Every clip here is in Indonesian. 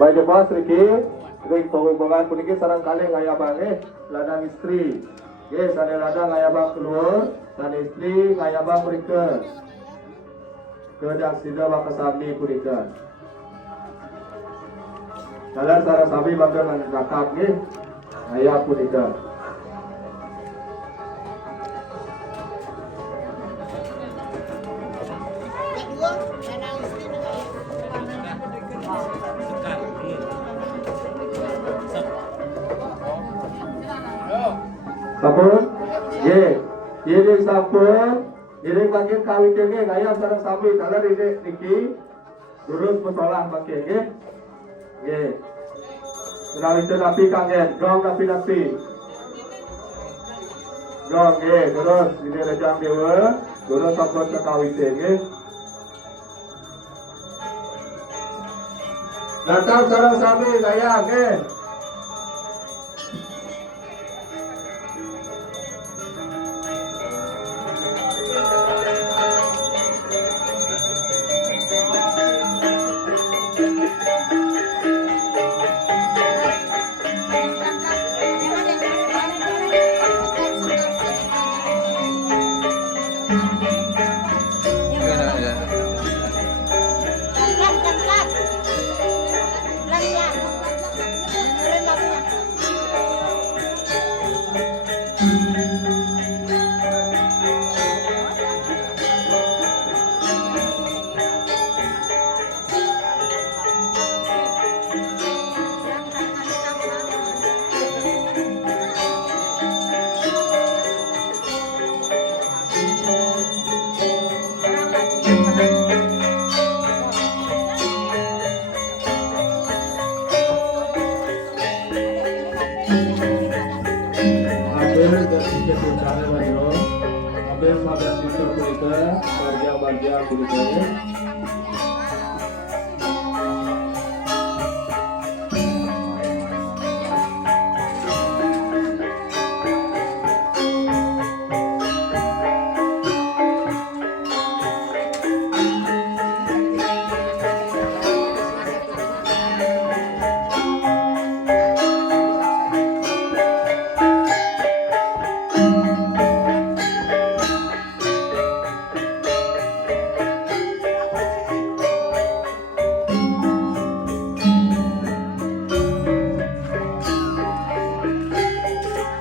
Baik Mas Riki, ring penghubungan puniki sarang kali ngayabane ladang istri. Ye sane ladang ngayabang keluar, dan istri ngayabang mereka. Kedang sida bakasami punika. Dalam sarang sami bakal ngakap nggih ngayab punika. Sampun, ye sampun, ini bagian kawin jenge gaya sarang sami dalam ini niki terus masalah pakai ye, kenal itu napi kangen, dong napi, dong terus ini rejang dewa, terus sampun ke kawin jenge, datang sarang sami gaya bagian kulitnya.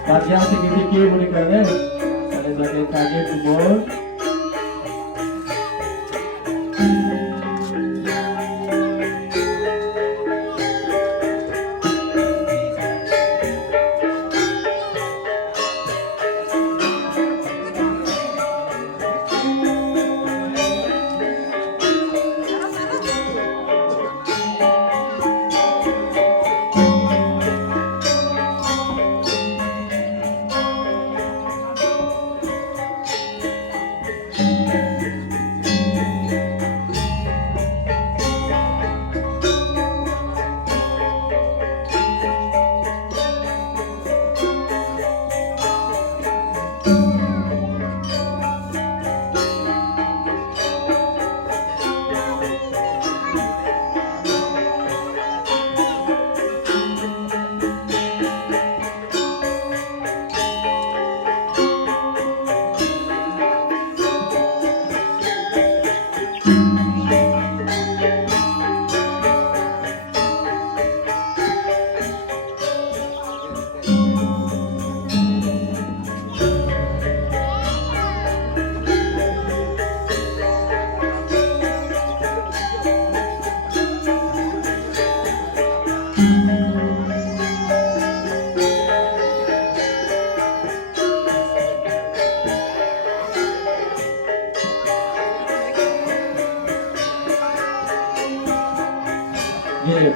Bagian tinggi-tinggi meninggalnya ada bagian kaget kubur.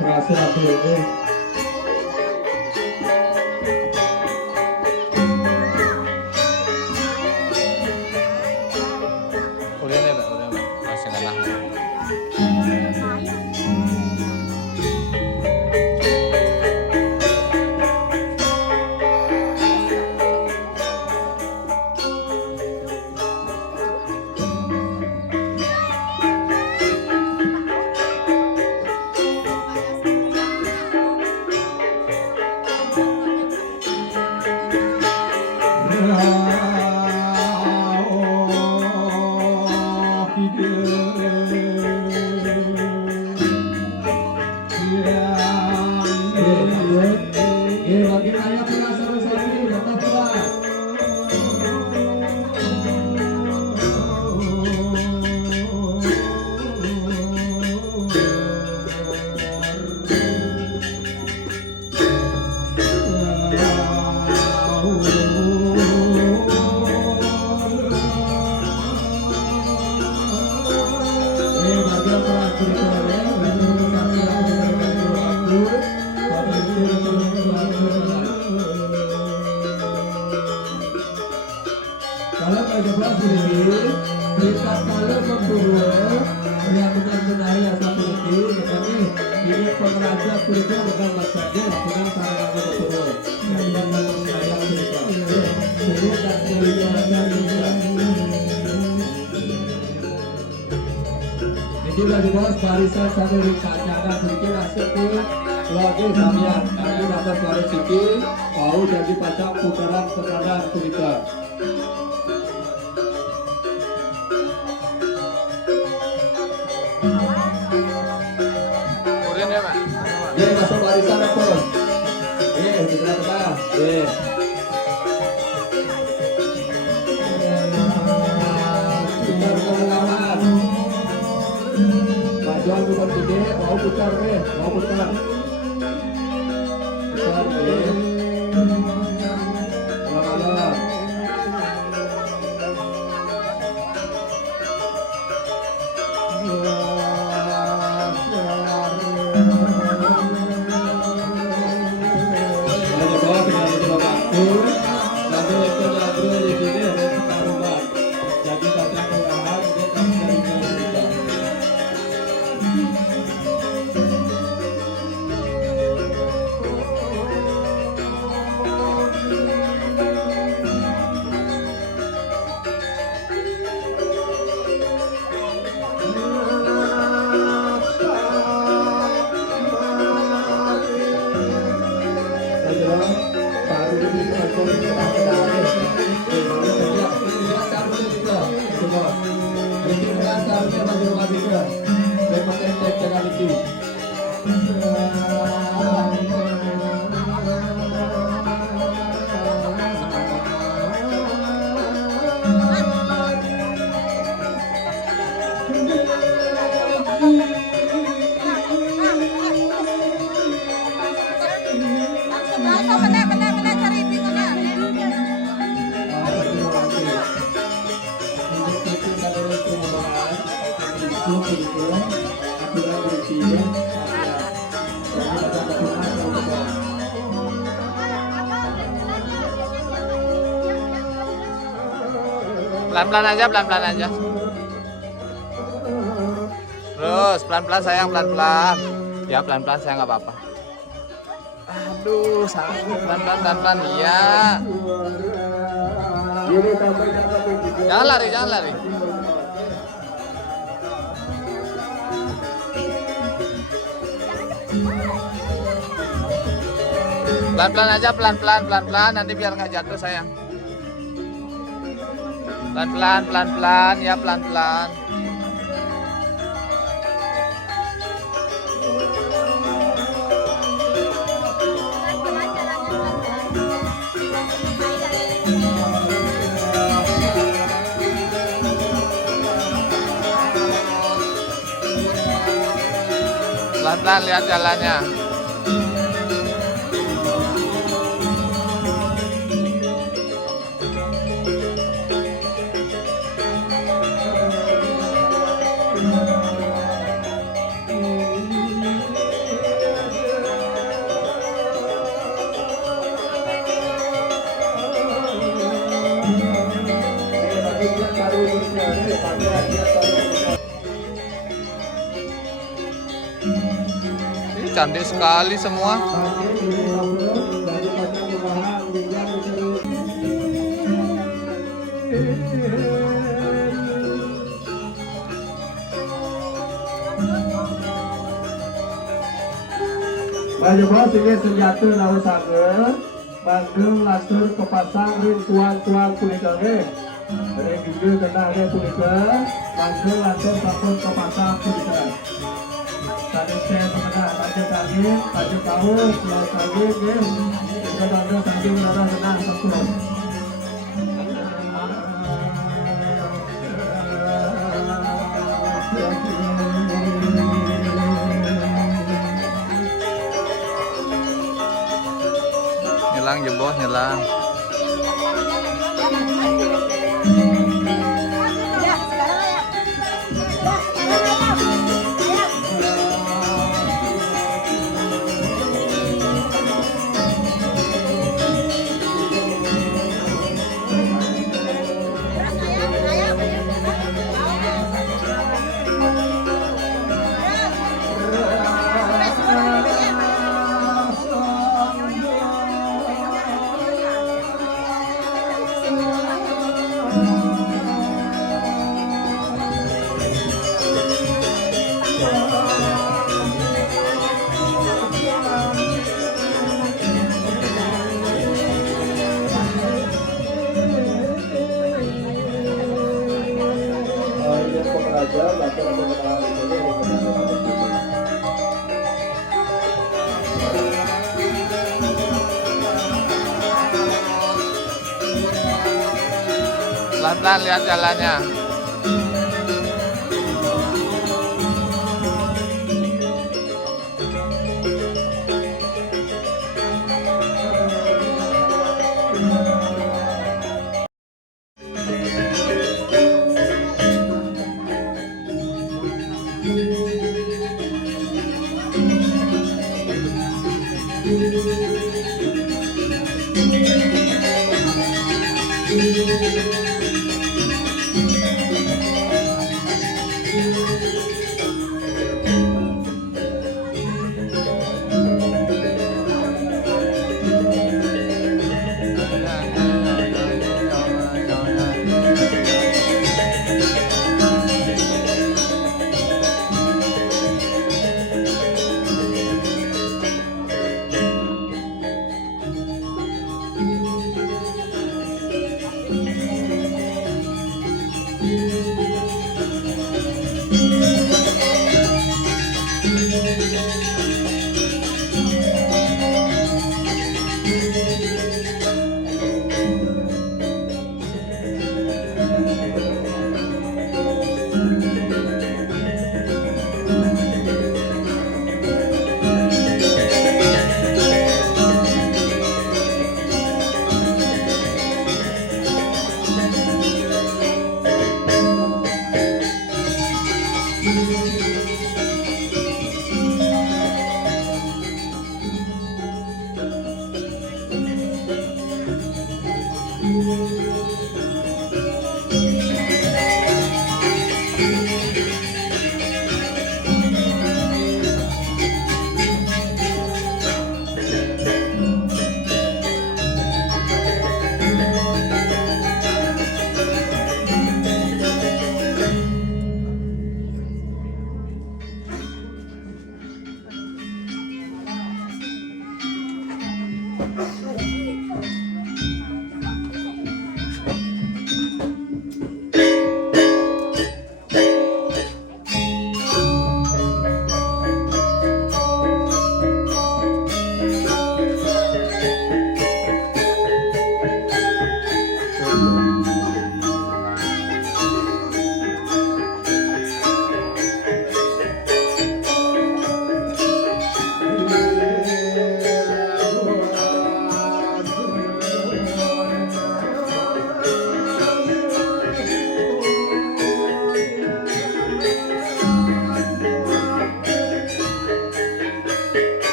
Berhasil aku ini. Bagi kaya penasaran satu dapat pulang. Kalau terjebak sendiri, berita kalau memburuh yang benar-benar yang satu ini, tetapi ini pengraja berita bukan maksudnya bukan sarana memburuh. Yang benar-benar saya berita. Suruh dan berita Jadi lagi bos barisan sampai di kacakan sedikit asik lagi sambian. Kami dapat suara sedikit, mau jadi pacak putaran tekanan berita. Masuk barisan apa? Kita tengah. Putar kawan. Majuan bukan gede, mau putar mau putar. Putar Lama-lama. Pelan-pelan aja, pelan-pelan aja. Terus pelan-pelan sayang, pelan-pelan. Ya pelan-pelan sayang, nggak apa-apa. Aduh, sayang, pelan-pelan, pelan-pelan. Iya. Jangan lari, jangan lari. Pelan-pelan aja, pelan-pelan, pelan-pelan. Nanti biar nggak jatuh sayang. Pelan-pelan, pelan-pelan, ya pelan-pelan. Pelan-pelan lihat jalannya. Cantik sekali semua. Banyak bos ini senjata nawa sager, Bandung lasur kepasang rin tuan-tuan kulikange. Dari video kenalnya punika langsung sampun ke pasar punika. Tadi saya mengenal tadi tahu pulau tadi ya. Kita bangga sambil berada senang sempurna. Nyelang jeboh nyelang. Ya, sekarang ayam. Ya, sekarang ayam. Pelan-pelan lihat jalannya.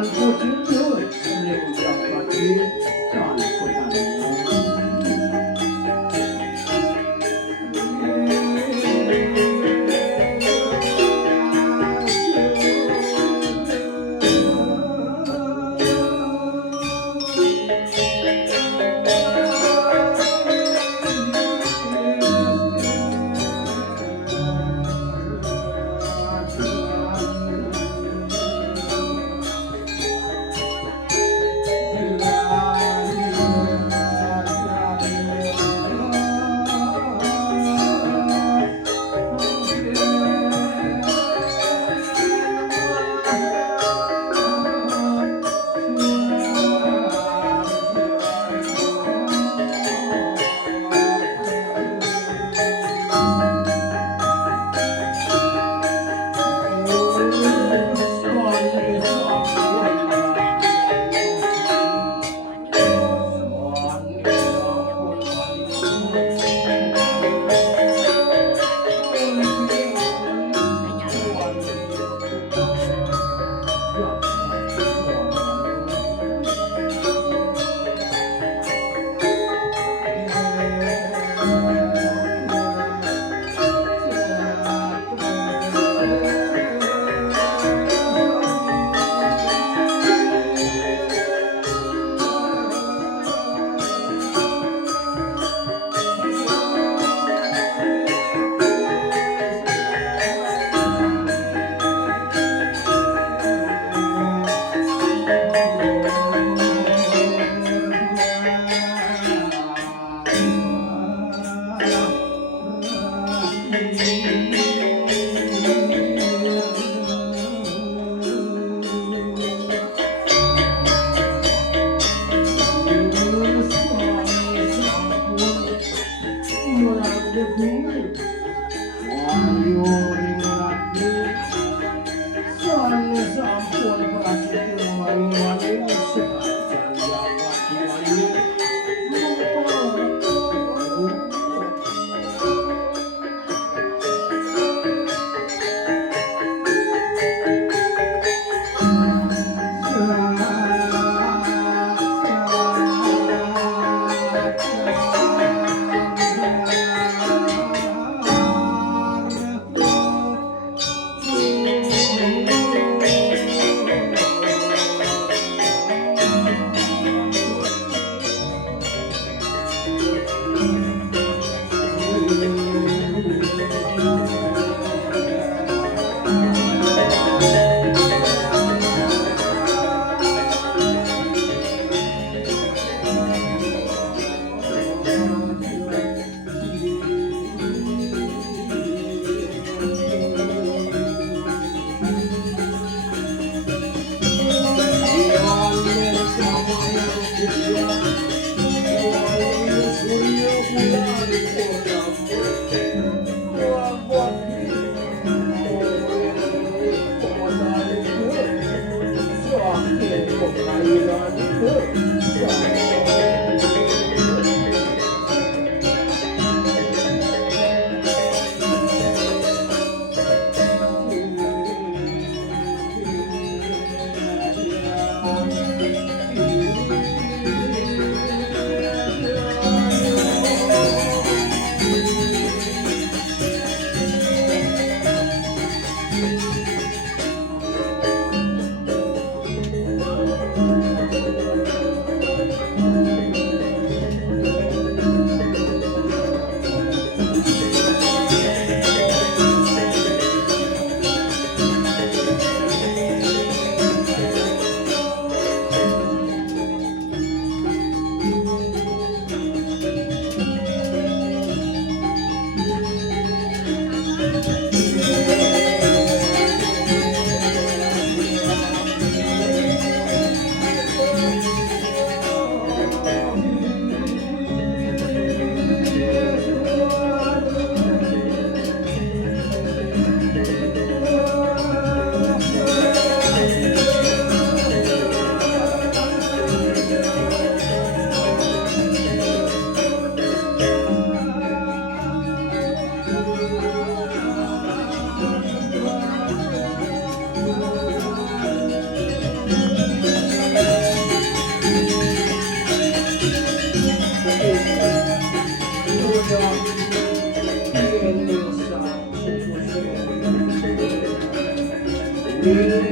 การพูดถึงเรื่องเรื่องกับปฏิการคนนั้น Orang